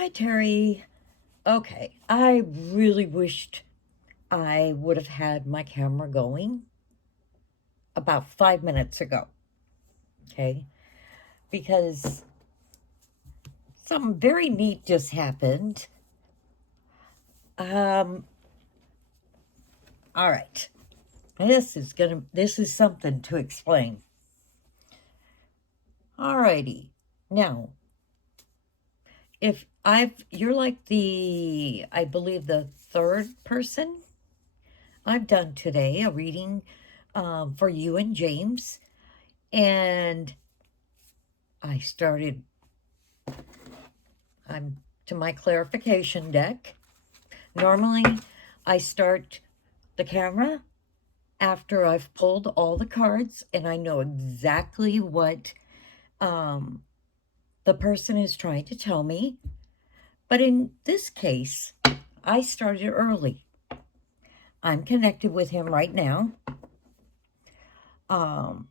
Hi, Terry. Okay, I really wished I would have had my camera going about 5 minutes ago, okay? Because something very neat just happened. Um, all right. This is something to explain. Alrighty. Now, if you're like I believe the third person I've done today, a reading for you and James. And I started, I'm to my clarification deck. Normally, I start the camera after I've pulled all the cards and I know exactly what um, the person is trying to tell me. But in this case, I started early. I'm connected with him right now. Um,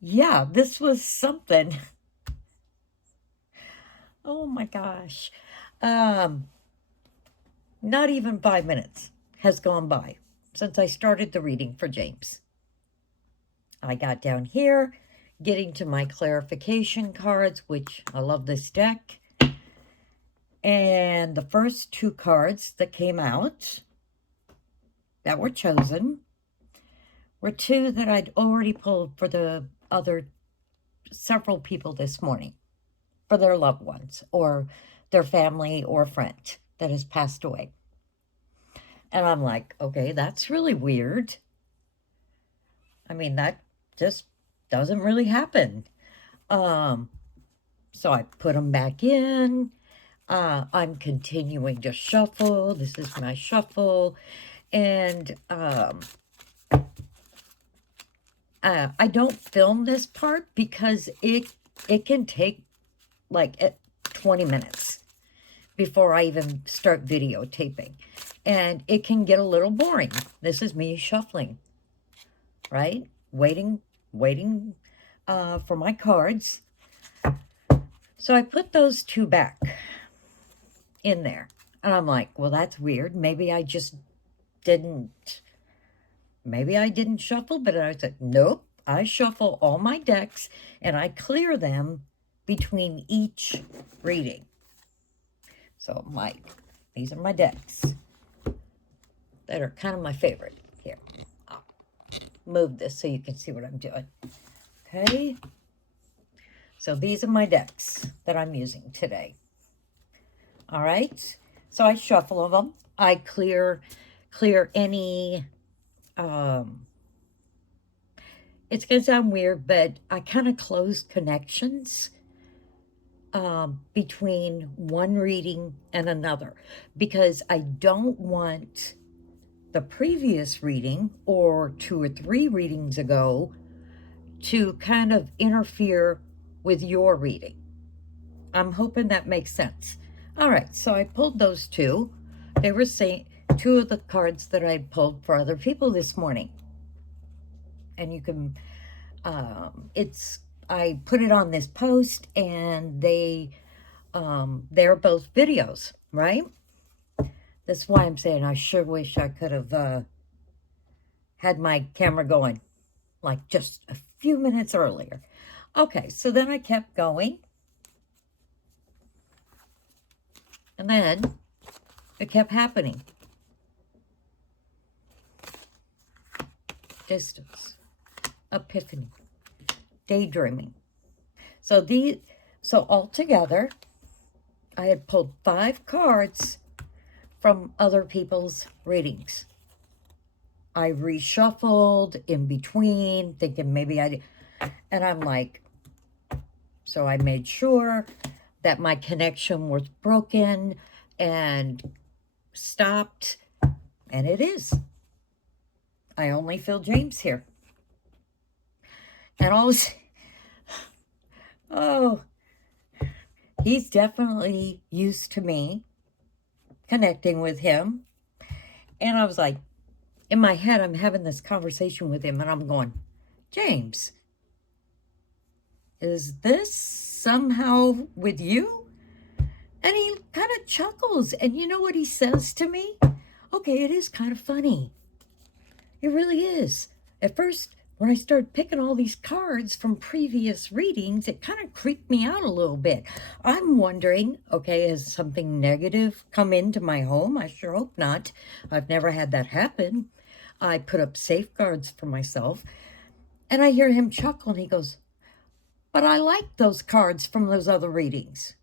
yeah, this was something. Oh my gosh. Um, Not even 5 minutes has gone by since I started the reading for James. I got down here, getting to my clarification cards, which I love this deck. And the first two cards that came out that were chosen were two that I'd already pulled for the other several people this morning for their loved ones or their family or friend that has passed away. And I'm like, okay, that's really weird. I mean, that just doesn't really happen. Um, so I put them back in. I'm continuing to shuffle. This is my shuffle. And I don't film this part because it can take like 20 minutes before I even start videotaping. And it can get a little boring. This is me shuffling, right? Waiting for my cards. So I put those two back in there. And I'm like, well, that's weird. Maybe I didn't shuffle, but I said, nope, I shuffle all my decks and I clear them between each reading. So I'm like, these are my decks that are kind of my favorite. Here, I'll move this so you can see what I'm doing. Okay. So these are my decks that I'm using today. All right. So I shuffle them. I clear any it's going to sound weird, but I kind of close connections between one reading and another because I don't want the previous reading or two or three readings ago to kind of interfere with your reading. I'm hoping that makes sense. All right, so I pulled those two. They were two of the cards that I pulled for other people this morning. And you can, I put it on this post and they're both videos, right? That's why I'm saying I sure wish I could have had my camera going like just a few minutes earlier. Okay, so then I kept going. And then it kept happening. Distance, epiphany, daydreaming. So altogether, I had pulled 5 cards from other people's readings. I reshuffled in between, thinking maybe and I'm like, so I made sure that my connection was broken and stopped, and it is. I only feel James here. And oh, he's definitely used to me connecting with him. And I was like, in my head, I'm having this conversation with him, and I'm going, James, is this somehow with you? And he kind of chuckles. And you know what he says to me? Okay, it is kind of funny. It really is. At first, when I started picking all these cards from previous readings, it kind of creeped me out a little bit. I'm wondering, okay, has something negative come into my home? I sure hope not. I've never had that happen. I put up safeguards for myself. And I hear him chuckle and he goes, but I like those cards from those other readings.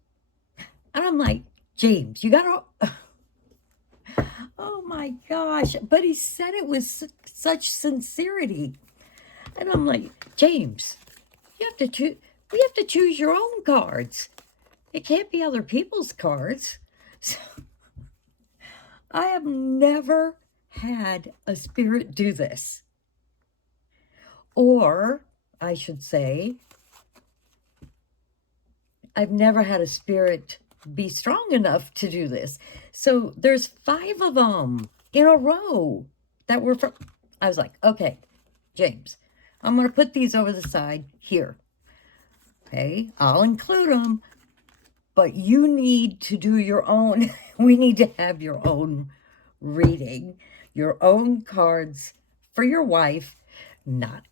And I'm like, James, you gotta, oh my gosh. But he said it with such sincerity. And I'm like, James, you have to choose. We have to choose your own cards. It can't be other people's cards. So I have never had a spirit do this. Or I should say, I've never had a spirit be strong enough to do this. So there's 5 of them in a row that were from. I was like, okay, James, I'm going to put these over the side here. Okay, I'll include them, but you need to do your own. We need to have your own reading, your own cards for your wife. Not,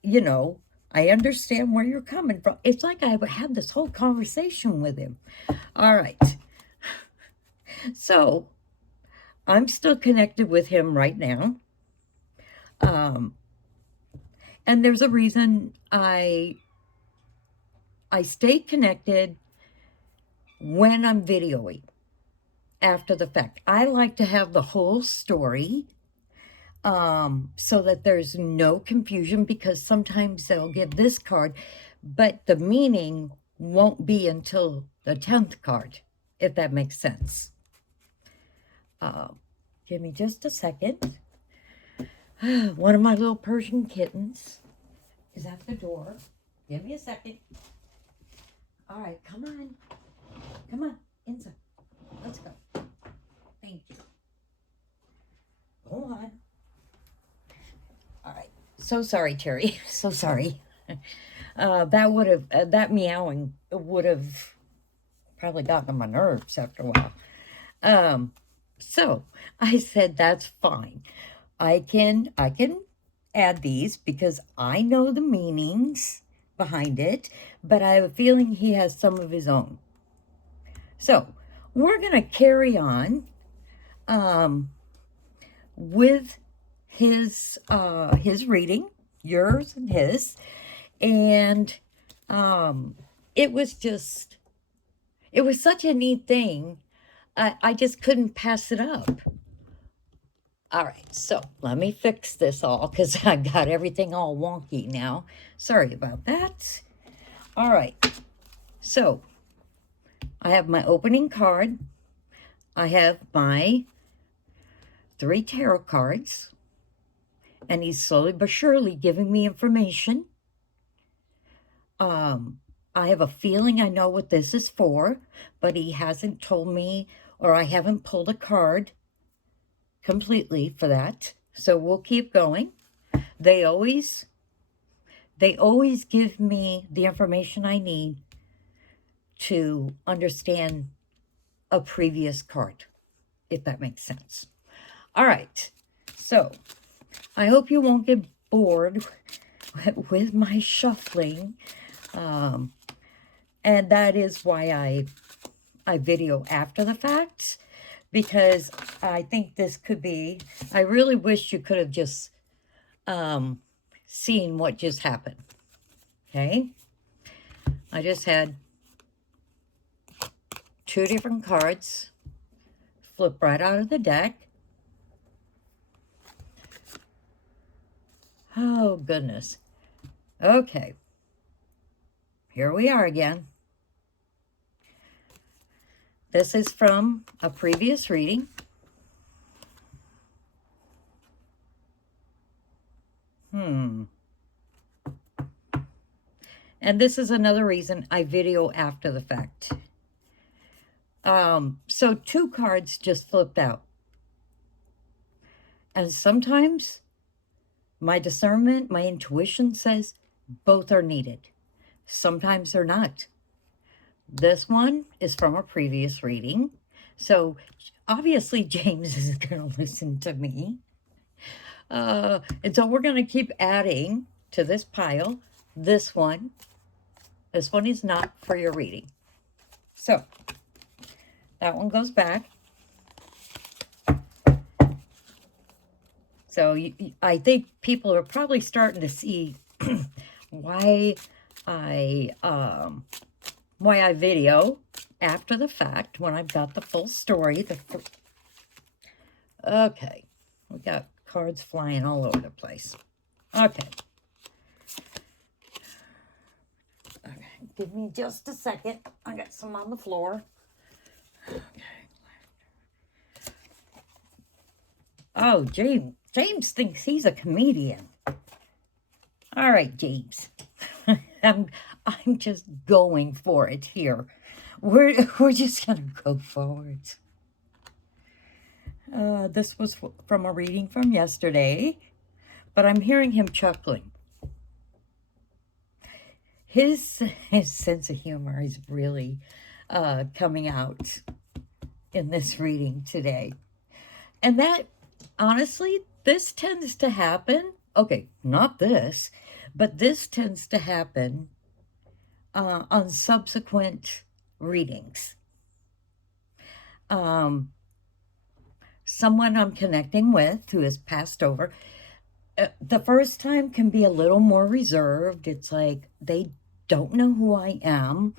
I understand where you're coming from. It's like I had this whole conversation with him. All right. So I'm still connected with him right now. And there's a reason I stay connected when I'm videoing after the fact. I like to have the whole story so that there's no confusion, because sometimes they'll give this card, but the meaning won't be until the 10th card, if that makes sense. Give me just a second. One of my little Persian kittens is at the door. Give me a second. All right, come on. Come on, inside. Let's go. Thank you. Go on. All right. So sorry, Terry. So sorry. That meowing would have probably gotten on my nerves after a while. So I said, that's fine. I can add these because I know the meanings behind it, but I have a feeling he has some of his own. So we're going to carry on with his reading, yours and his, and it was such a neat thing. I just couldn't pass it up. All right, so let me fix this all because I got everything all wonky now. Sorry about that. All right, so I have my opening card. I have my 3 tarot cards, and he's slowly but surely giving me information. I have a feeling I know what this is for, but he hasn't told me, or I haven't pulled a card completely for that. So we'll keep going. They always give me the information I need to understand a previous card, if that makes sense. All right, so I hope you won't get bored with my shuffling, and that is why I video after the fact, because I think this could be, I really wish you could have just seen what just happened. Okay, I just had 2 different cards flip right out of the deck. Oh, goodness. Okay. Here we are again. This is from a previous reading. And this is another reason I video after the fact. So 2 cards just flipped out. And sometimes my discernment, my intuition says both are needed. Sometimes they're not. This one is from a previous reading. So obviously James is going to listen to me. And so we're going to keep adding to this pile. This one is not for your reading. So that one goes back. So I think people are probably starting to see why I video after the fact when I've got the full story. Okay, we got cards flying all over the place. Okay. Give me just a second. I got some on the floor. Okay. Oh, James thinks he's a comedian. All right, James. I'm just going for it here. We're just gonna go forward. This was from a reading from yesterday, but I'm hearing him chuckling. His sense of humor is really coming out in this reading today. And that, honestly, this tends to happen. Okay, not this, but this tends to happen on subsequent readings. Someone I'm connecting with who has passed over, the first time can be a little more reserved. It's like they don't know who I am.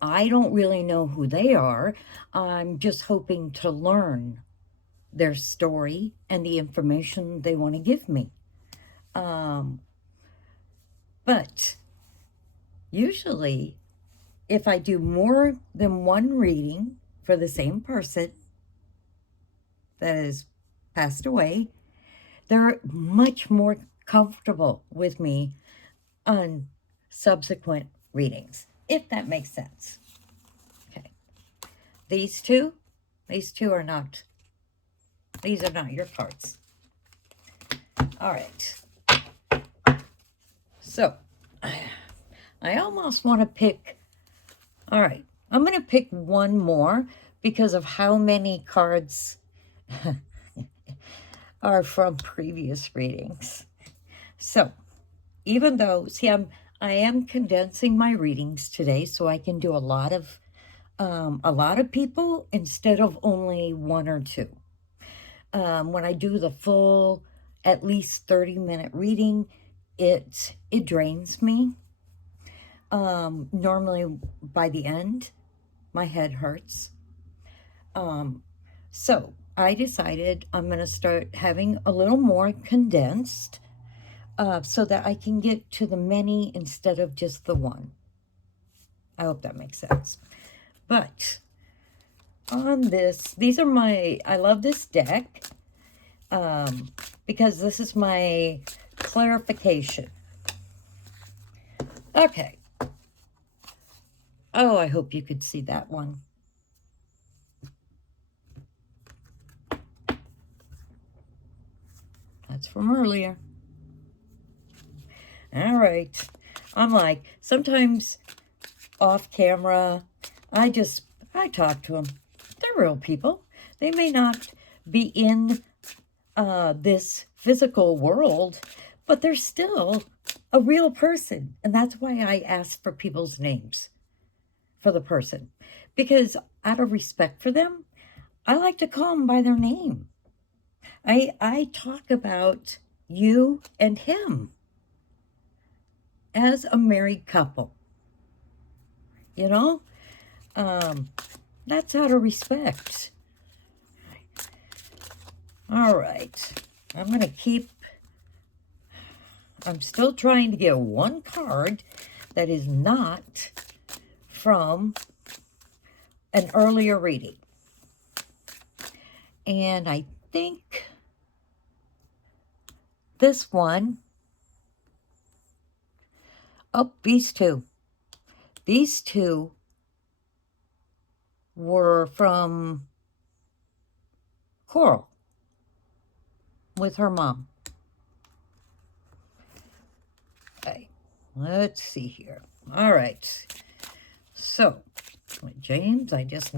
I don't really know who they are. I'm just hoping to learn their story and the information they want to give me. But usually, if I do more than one reading for the same person that has passed away, they're much more comfortable with me on subsequent readings, if that makes sense. Okay. These two are not, these are not your cards. All right. So, I almost want to pick, all right, I'm going to pick one more because of how many cards are from previous readings. So, even though, see, I am condensing my readings today so I can do a lot of people instead of only one or two. When I do the full, at least 30-minute reading, it drains me. Normally by the end, my head hurts. So I decided I'm going to start having a little more condensed so that I can get to the many instead of just the one. I hope that makes sense. But on this, I love this deck because this is my clarification. Okay. Oh, I hope you could see that one. That's from earlier. All right. I'm like, sometimes off camera, I talk to them. They're real people. They may not be in this physical world, but they're still a real person. And that's why I ask for people's names for the person. Because out of respect for them, I like to call them by their name. I talk about you and him as a married couple. You know? That's out of respect. All right. I'm still trying to get one card that is not from an earlier reading. And I think this one, these two were from Coral with her mom. Okay, let's see here. All right, so James, I just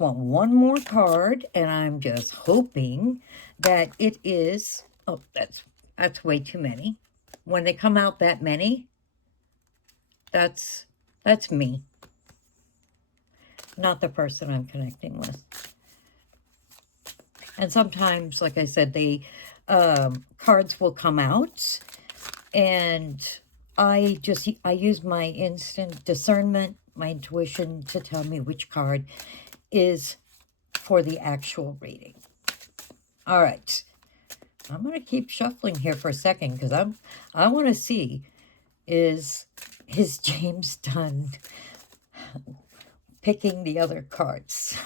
want one more card, and I'm just hoping that it is, oh, that's way too many. When they come out that many, that's me, not the person I'm connecting with. And sometimes, like I said, the cards will come out, and I use my instant discernment, my intuition, to tell me which card is for the actual reading. All right. I'm going to keep shuffling here for a second because I want to see, is James done picking the other cards?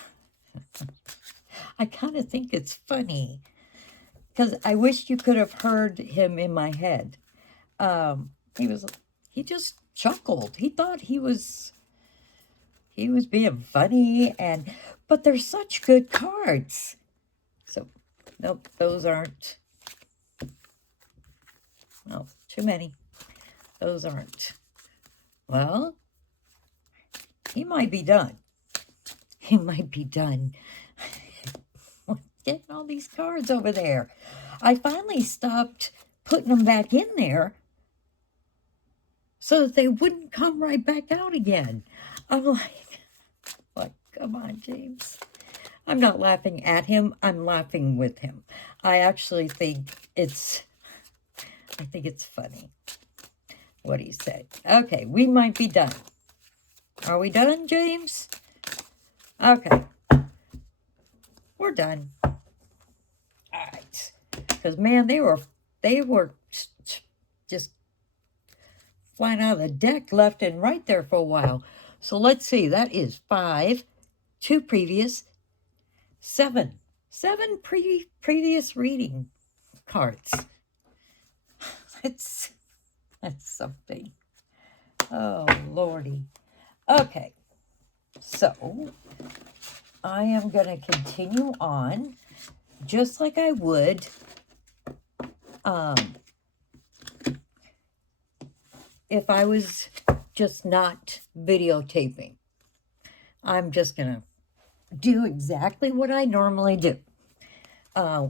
I kind of think it's funny because I wish you could have heard him in my head. He just chuckled. He thought he was being funny, but they're such good cards. So, nope, those aren't. No, too many. Those aren't. Well, he might be done. He might be done. Getting all these cards over there. I finally stopped putting them back in there so that they wouldn't come right back out again. I'm like, come on, James. I'm not laughing at him. I'm laughing with him. I actually think it's funny what he said. Okay, we might be done. Are we done, James? Okay. We're done. All right. Because, man, they were just flying out of the deck left and right there for a while. So let's see. That is 5, 2 previous, 7. 7 previous reading cards. That's something. Oh, Lordy. Okay. So, I am going to continue on just like I would if I was just not videotaping. I'm just going to do exactly what I normally do,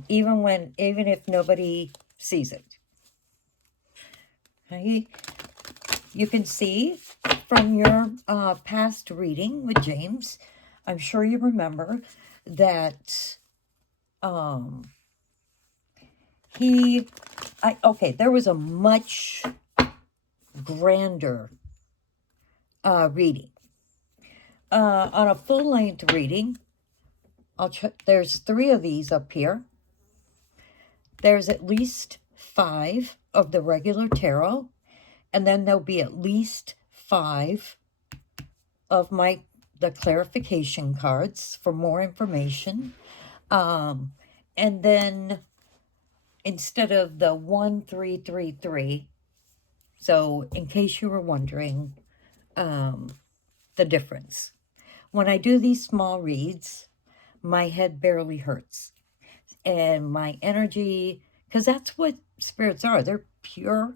even if nobody sees it. Okay? You can see from your past reading with James, I'm sure you remember that there was a much grander reading. On a full-length reading, there's 3 of these up here. There's at least 5 of the regular tarot, and then there'll be at least 5 of the clarification cards for more information. And then instead of the 1, 3, 3, 3, so in case you were wondering the difference. When I do these small reads, my head barely hurts. And my energy, because that's what spirits are. They're pure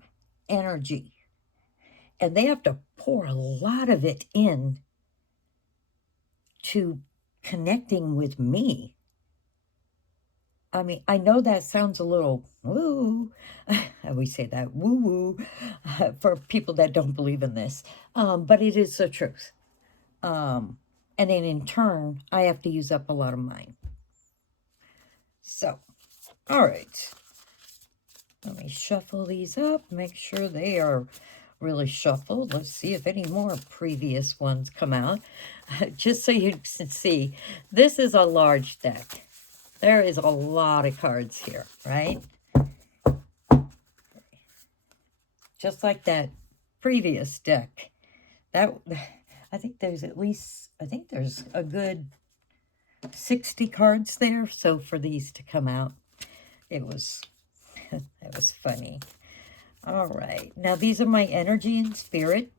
energy. And they have to pour a lot of it in to connecting with me. I mean, I know that sounds a little woo. I always say that, woo-woo, for people that don't believe in this. But it is the truth. And then in turn, I have to use up a lot of mine. So, all right. Let me shuffle these up, make sure they are really shuffled. Let's see if any more previous ones come out. Just so you can see, this is a large deck. There is a lot of cards here, right? Just like that previous deck. I think there's a good 60 cards there. So for these to come out, it was funny. All right. Now these are my energy and spirit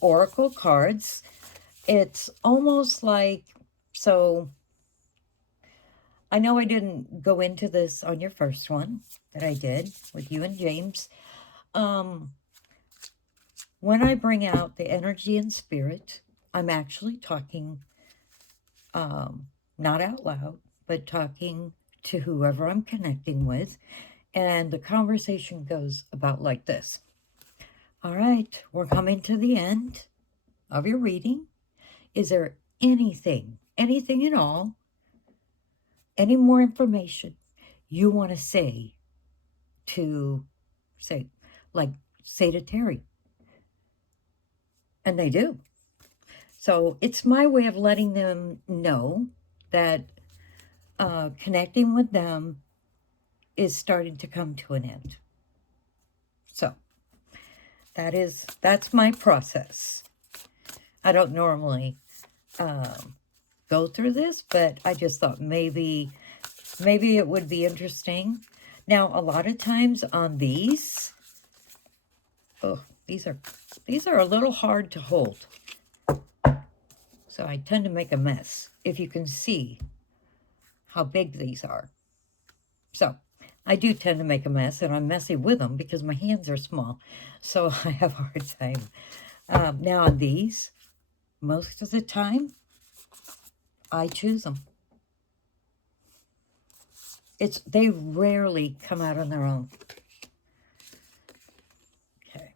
oracle cards. It's almost like, so I know I didn't go into this on your first one that I did with you and James. when I bring out the energy and spirit, I'm actually talking not out loud, but talking to whoever I'm connecting with. And the conversation goes about like this. All right, we're coming to the end of your reading. Is there anything at all, any more information you want to to say, like, say to Terri? And they do. So it's my way of letting them know that connecting with them is starting to come to an end. So that's my process. I don't normally go through this, but I just thought maybe it would be interesting. Now, a lot of times on these, these are a little hard to hold. So I tend to make a mess, if you can see how big these are. So I do tend to make a mess, and I'm messy with them because my hands are small. So I have a hard time. Now on these, most of the time, I choose them. They rarely come out on their own. Okay.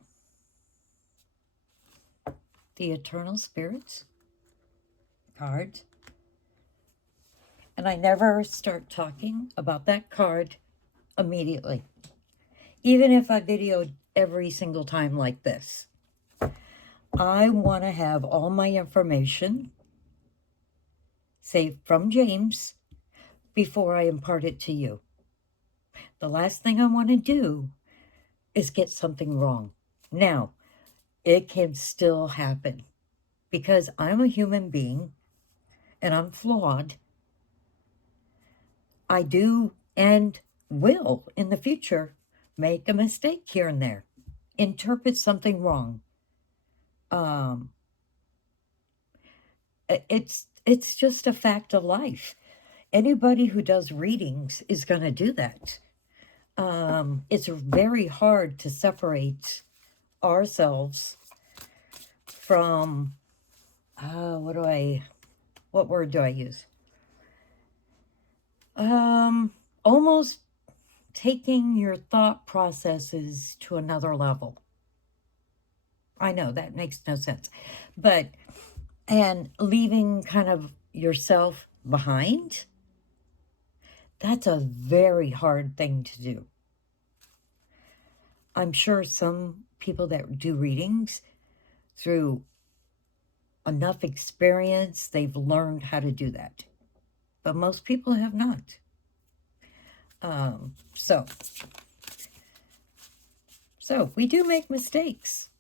The Eternal Spirits card. And I never start talking about that card immediately. Even if I videoed every single time like this. I want to have all my information, say from James, before I impart it to you. The last thing I want to do is get something wrong. Now, it can still happen because I'm a human being and I'm flawed. I do and will in the future make a mistake here and there, interpret something wrong. It's just a fact of life. Anybody who does readings is going to do that. It's very hard to separate ourselves from what word do I use? Almost taking your thought processes to another level. I know that makes no sense, and leaving kind of yourself behind, that's a very hard thing to do. I'm sure some people that do readings, through enough experience, they've learned how to do that. But most people have not. So we do make mistakes.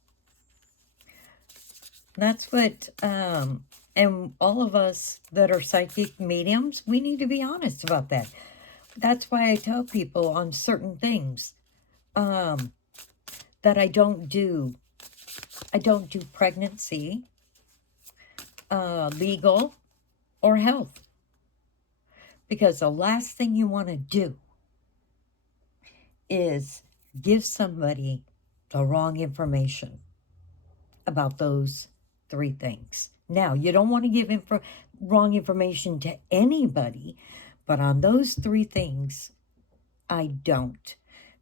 That's what, and all of us that are psychic mediums, we need to be honest about that. That's why I tell people on certain things that I don't do pregnancy, legal, or health. Because the last thing you want to do is give somebody the wrong information about those three things. Now, you don't want to give wrong information to anybody, but on those three things, I don't.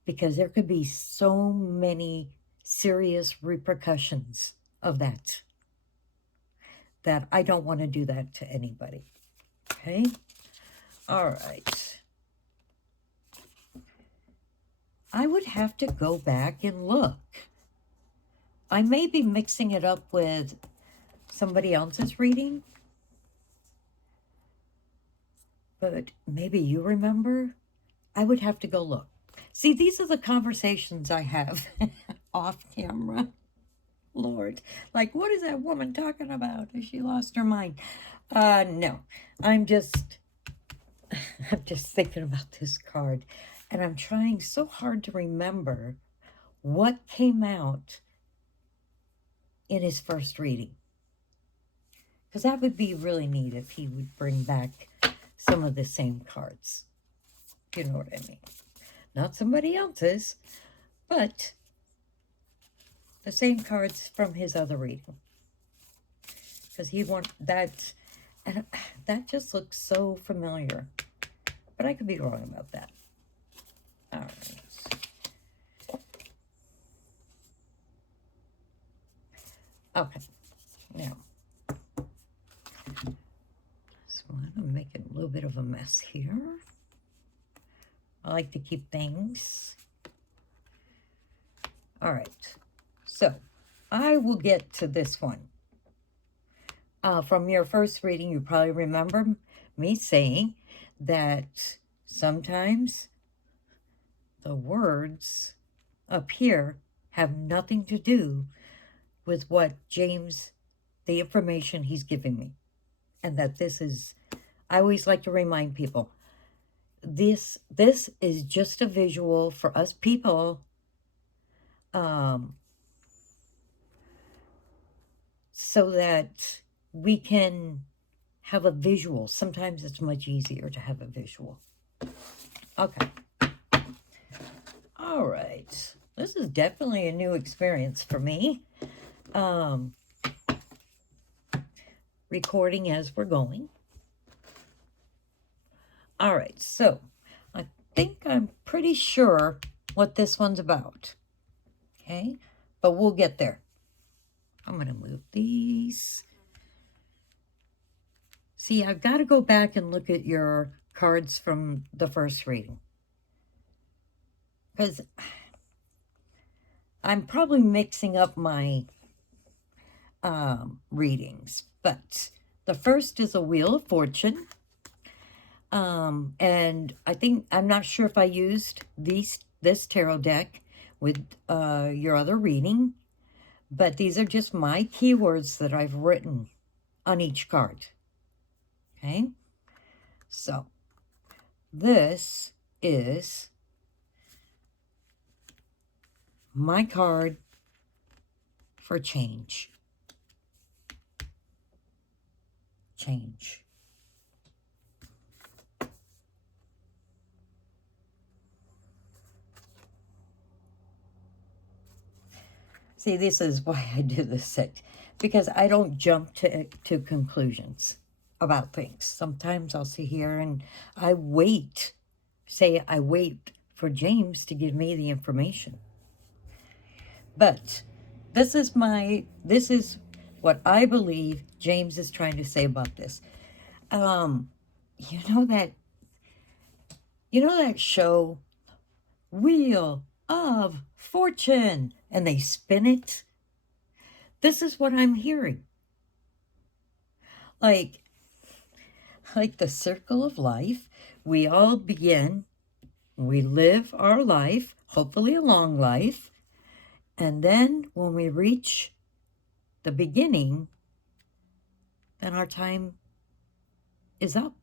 Because there could be so many serious repercussions of that I don't want to do that to anybody. Okay? All right. I would have to go back and look. I may be mixing it up with somebody else's reading, but maybe you remember. I would have to go look. See, these are the conversations I have off camera. Lord, like, what is that woman talking about? Has she lost her mind? No, I'm just thinking about this card, and I'm trying so hard to remember what came out in his first reading. Because that would be really neat if he would bring back some of the same cards. You know what I mean? Not somebody else's, but The same cards from his other reading. Because he want that, and that just looks so familiar. But I could be wrong about that. All right. Okay. Now, so I'm making a little bit of a mess here. I like to keep things. All right. So, I will get to this one. From your first reading, you probably remember me saying that sometimes the words up here have nothing to do with what James, the information he's giving me. And that this is, I always like to remind people, this is just a visual for us people. So that we can have a visual. Sometimes it's much easier to have a visual. Okay. All right. This is definitely a new experience for me. Recording as we're going. All right. So I think I'm pretty sure what this one's about. Okay. But we'll get there. I'm going to move these. See, I've got to go back and look at your cards from the first reading. Because I'm probably mixing up my readings. But the first is a Wheel of Fortune. And I think, I'm not sure if I used this tarot deck with your other reading. But these are just my keywords that I've written on each card. Okay? So, this is my card for change. Change. See, this is why I do this set, because I don't jump to conclusions about things. Sometimes I'll sit here and I wait for James to give me the information. But this is what I believe James is trying to say about this. You know that show, Wheel of Fortune, and they spin it? This is what I'm hearing. Like the circle of life, we all begin, we live our life, hopefully a long life, and then when we reach the beginning, then our time is up.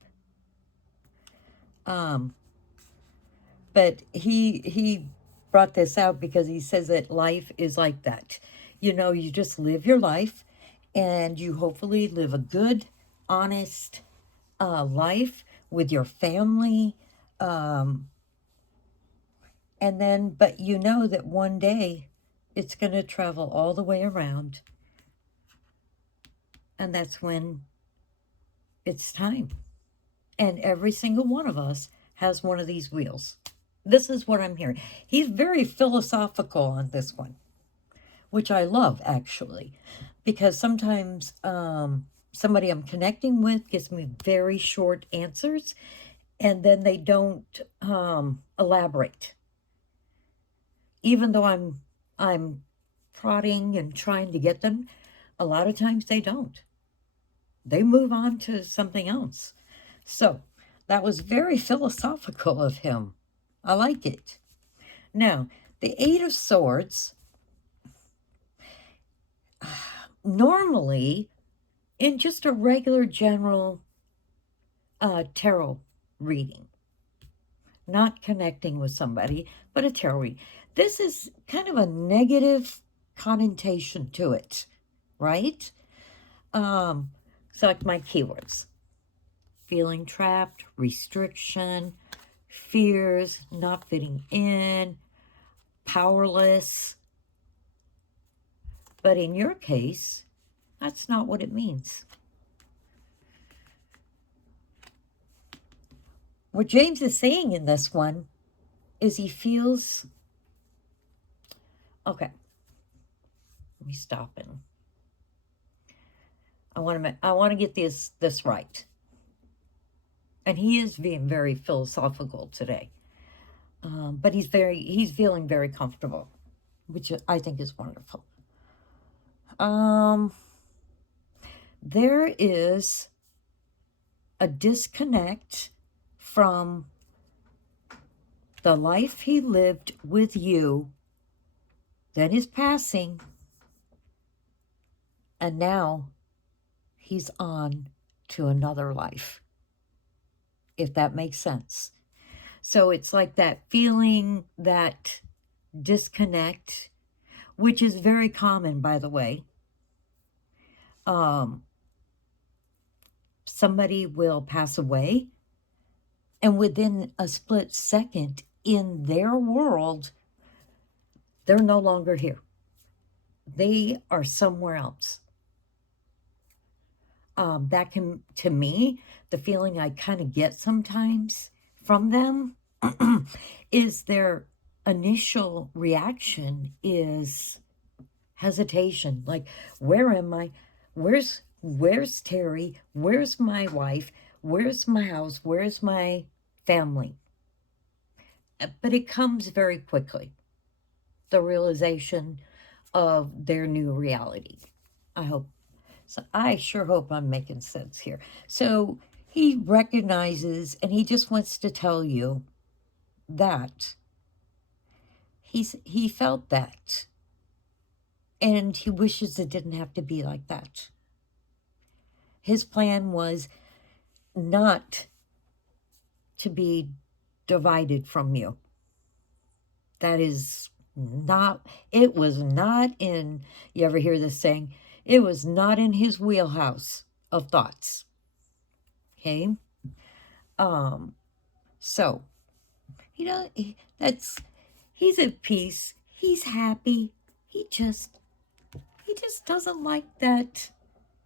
But he brought this out because he says that life is like that. You know, you just live your life, and you hopefully live a good, honest life with your family. And then, but you know that one day it's going to travel all the way around. And that's when it's time. And every single one of us has one of these wheels. This is what I'm hearing. He's very philosophical on this one, which I love, actually, because sometimes somebody I'm connecting with gives me very short answers, and then they don't elaborate. Even though I'm prodding and trying to get them, a lot of times they don't. They move on to something else. So that was very philosophical of him. I like it. Now, the Eight of Swords, normally in just a regular general tarot reading, not connecting with somebody, but a tarot reading, this is kind of a negative connotation to it, right? So like my keywords: feeling trapped, restriction, fears, not fitting in, powerless. But in your case, that's not what it means. What James is saying in this one is he feels, okay, let me stop and I want to get this right. And he is being very philosophical today. But he's feeling very comfortable, which I think is wonderful. There is a disconnect from the life he lived with you, then his passing, and now he's on to another life, if that makes sense. So it's like that feeling, that disconnect, which is very common, by the way. Somebody will pass away, and within a split second in their world, they're no longer here. They are somewhere else. That can, to me, the feeling I kind of get sometimes from them is their initial reaction is hesitation. Like, where am I? Where's Terri? Where's my wife? Where's my house? Where's my family? But it comes very quickly, the realization of their new reality. I sure hope I'm making sense here. So he recognizes, and he just wants to tell you that he felt that, and he wishes it didn't have to be like that. His plan was not to be divided from you. That is not, it was not in, you ever hear this saying? It was not in his wheelhouse of thoughts. Okay? So, he's at peace. He's happy. He just doesn't like that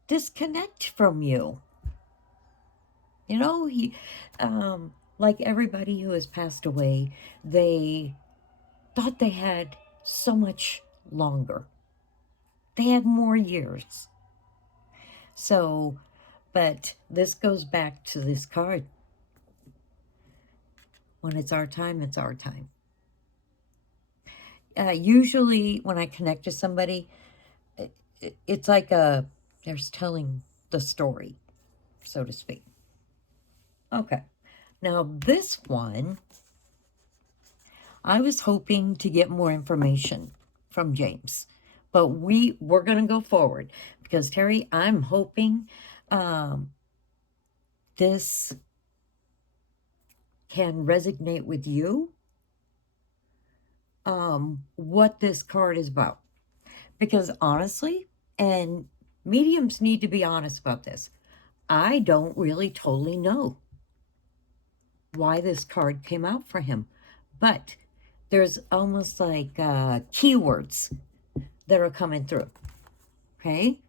disconnect from you. He, like everybody who has passed away, they thought they had so much longer. They had more years. So, but this goes back to this card. When it's our time, it's our time. Usually when I connect to somebody, it's like there's telling the story, so to speak. Okay. Now this one, I was hoping to get more information from James, but we're going to go forward because Terri, I'm hoping this can resonate with you, what this card is about. Because honestly, and mediums need to be honest about this, I don't really totally know why this card came out for him. But there's almost like keywords that are coming through. Okay?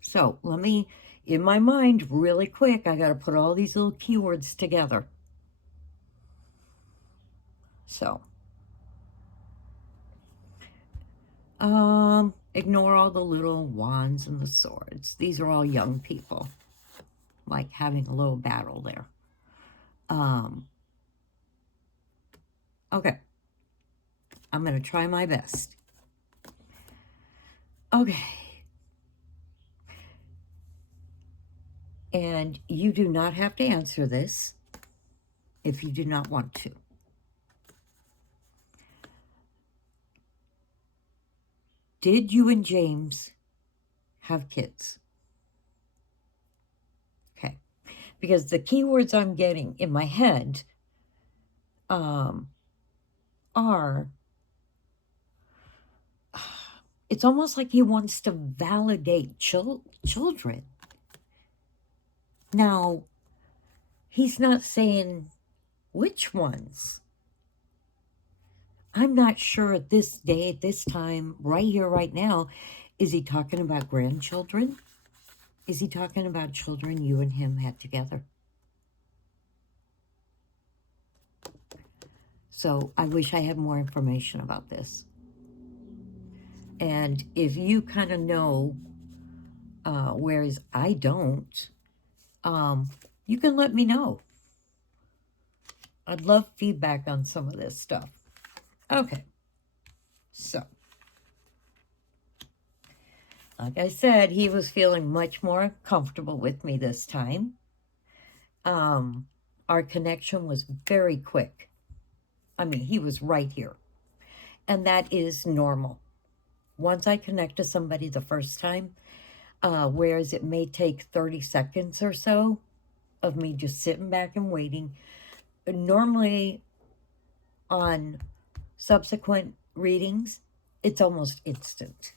So let me, in my mind, really quick, I got to put all these little keywords together. So, ignore all the little wands and the swords. These are all young people, like having a little battle there. Okay. I'm going to try my best. Okay. And you do not have to answer this if you do not want to. Did you and James have kids? Okay. Because the keywords I'm getting in my head are, it's almost like he wants to validate children. Now, he's not saying which ones. I'm not sure at this day, at this time, right here, right now, is he talking about grandchildren? Is he talking about children you and him had together? So I wish I had more information about this. And if you kind of know, whereas I don't, you can let me know. I'd love feedback on some of this stuff. Okay, so like I said, he was feeling much more comfortable with me this time. Our connection was very quick. I mean, he was right here. And that is normal. Once I connect to somebody the first time, whereas it may take 30 seconds or so of me just sitting back and waiting, normally on subsequent readings, it's almost instant.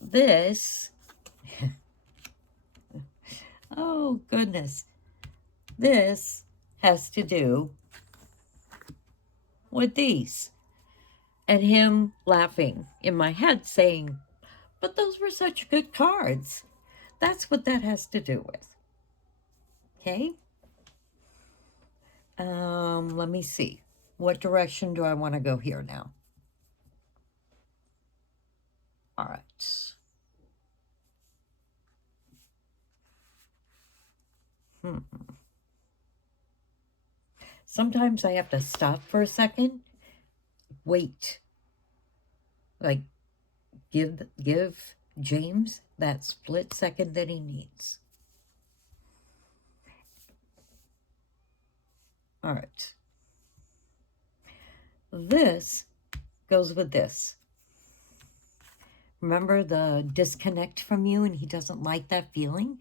This, oh goodness, this has to do with these. And him laughing in my head saying, but those were such good cards. That's what that has to do with. Okay? Let me see. What direction do I want to go here now? All right. Sometimes I have to stop for a second, wait. Like, give James that split second that he needs. All right. This goes with this. Remember the disconnect from you, and he doesn't like that feeling,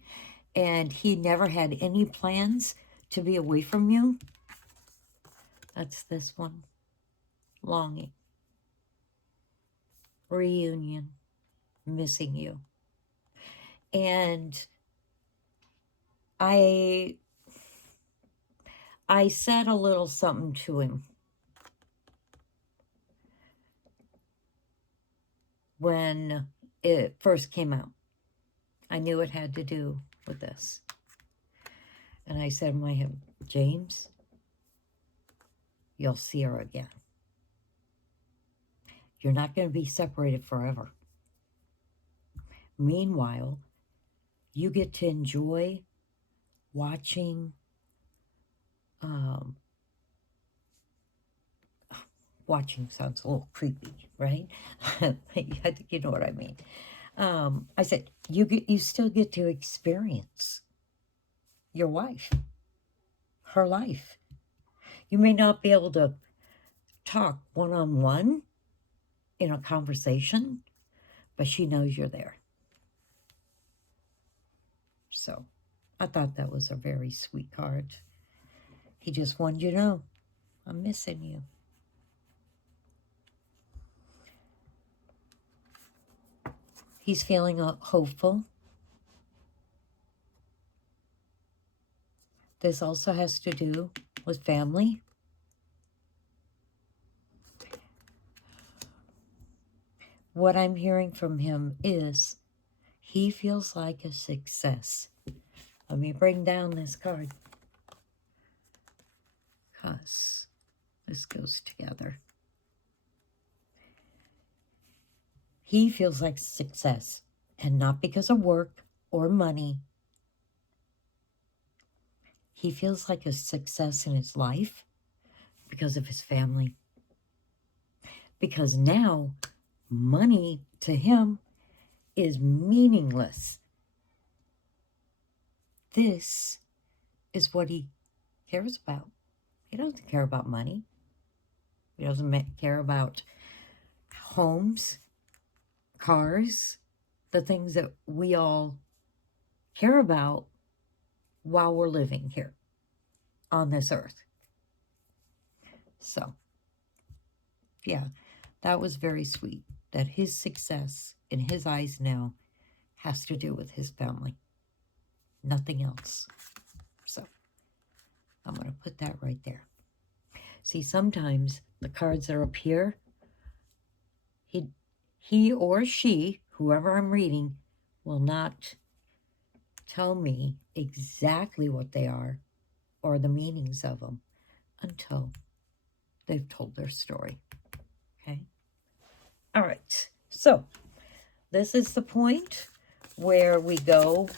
and he never had any plans to be away from you? That's this one. Longing. Reunion. Missing you. And I said a little something to him when it first came out. I knew it had to do with this. And I said in my head, James, you'll see her again. You're not going to be separated forever. Meanwhile, you get to enjoy watching watching sounds a little creepy, right? I think you know what I mean. I said, you still get to experience your wife, her life. You may not be able to talk one-on-one in a conversation, but she knows you're there. So I thought that was a very sweet card. He just wanted you to know, I'm missing you. He's feeling hopeful. This also has to do with family. What I'm hearing from him is he feels like a success. Let me bring down this card, because this goes together. He feels like success, and not because of work or money. He feels like a success in his life because of his family. Because now, money to him is meaningless. This is what he cares about. He doesn't care about money. He doesn't care about homes, cars, the things that we all care about while we're living here on this earth. So, yeah, that was very sweet, that his success in his eyes now has to do with his family. Nothing else. So, I'm going to put that right there. See, sometimes the cards that are up here, he or she, whoever I'm reading, will not tell me exactly what they are or the meanings of them until they've told their story. Okay? All right. So, this is the point where we go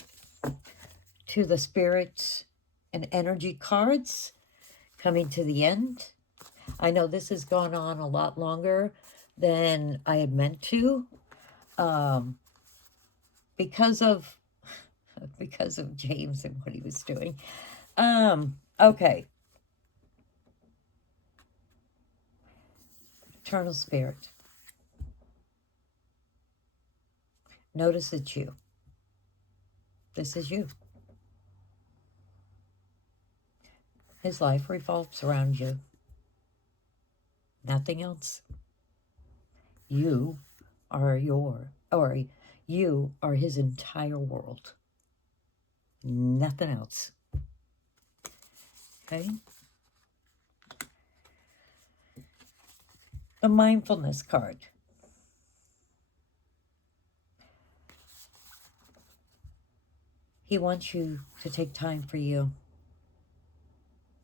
to the spirits and energy cards coming to the end. I know this has gone on a lot longer than I had meant to, because of James and what he was doing. Okay. Eternal Spirit. Notice it's you. This is you. His life revolves around you. Nothing else. You are you are his entire world. Nothing else. Okay? The mindfulness card. He wants you to take time for you.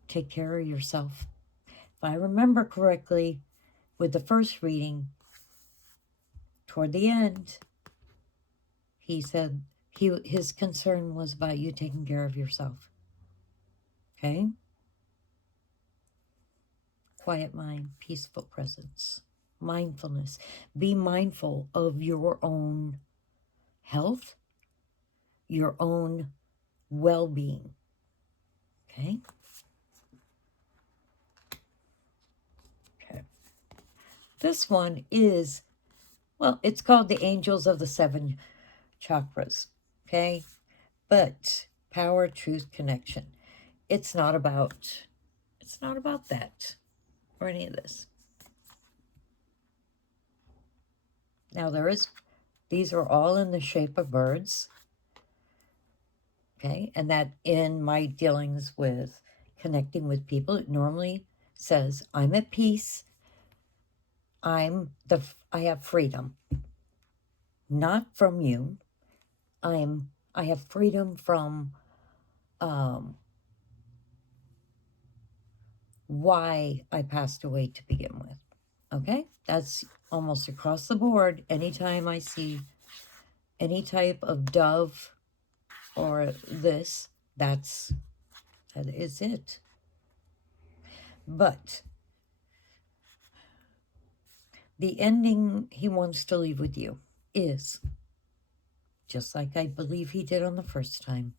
Take care of yourself. If I remember correctly, with the first reading, toward the end, he said his concern was about you taking care of yourself. Okay? Quiet mind, peaceful presence, mindfulness. Be mindful of your own health, your own well-being. Okay? Okay. This one is, well, it's called the Angels of the Seven Chakras. Okay? But power, truth, connection. It's not about that or any of this. Now these are all in the shape of birds. Okay, and that in my dealings with connecting with people, it normally says, I'm at peace. I have freedom. Not from you. I have freedom from why I passed away to begin with. Okay, that's almost across the board. Anytime I see any type of dove or this, that is it. But the ending he wants to leave with you is, just like I believe he did on the first time,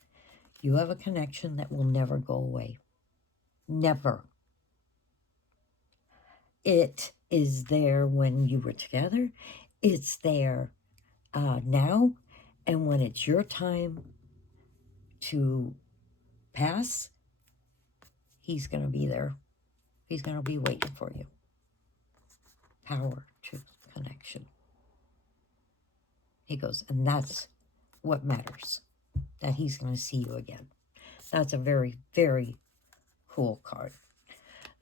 you have a connection that will never go away. Never. It is there when you were together. It's there now. And when it's your time to pass, he's going to be there. He's going to be waiting for you. Power, truth, connection. He goes, and that's what matters, that he's going to see you again. That's a very, very cool card.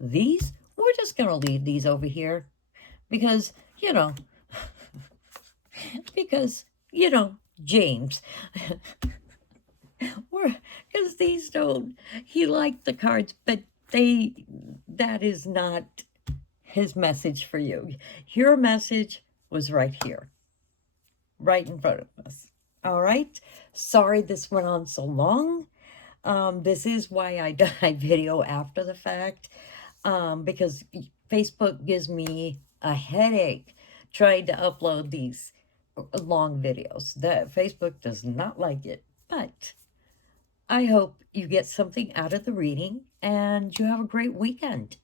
These, we're just going to leave these over here because, James. Because these don't, he liked the cards, but that is not his message for you. Your message was right here, right in front of us. All right. Sorry this went on so long. This is why I did a video after the fact, because Facebook gives me a headache trying to upload these long videos. That Facebook does not like it, but I hope you get something out of the reading and you have a great weekend.